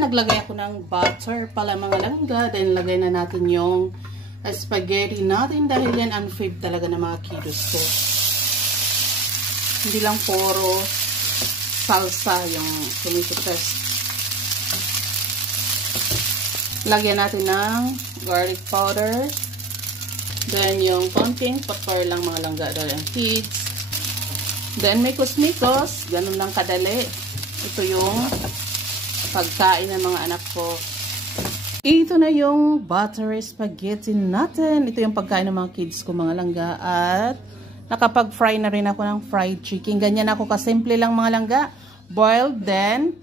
Ayan, naglagay ako ng butter pala mga langga. Then, lagay na natin yung spaghetti natin dahil yan ang fave talaga ng mga kiddos ko. Hindi lang puro salsa yung tomato paste. Lagyan natin ng garlic powder. Then, yung konting pepper lang mga langga doon ang kids. Then, may kusmikos. Ganun lang kadali. Ito yung pagkain ng mga anak ko. Ito na yung buttery spaghetti natin. Ito yung pagkain ng mga kids ko mga langga. At nakapag-fry na rin ako ng fried chicken. Ganyan ako kasimple lang mga langga. Boiled, then